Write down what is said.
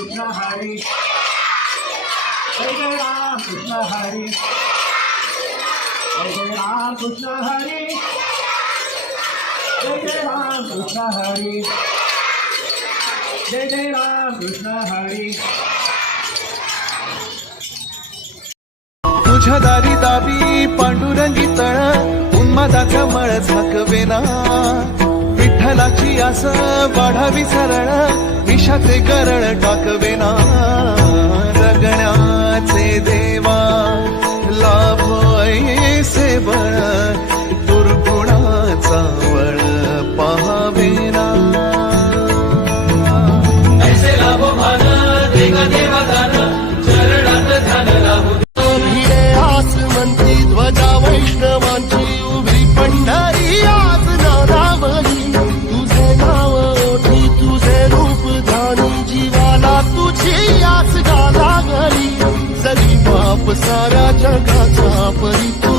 कृष्ण हरी। जय जय राम कृष्ण हरी। जय जय राम कृष्ण हरी। जय जय राम कृष्ण हरी। जय जय राम कृष्ण हरी। तुझ्या दारी दाबी पांडुरंगी तळ उन्मादाचा मळ झाकवेना. विठ्ठलाची आस वाढावी सरळ विषाचे गरळ टाकवेना जगाचा परिता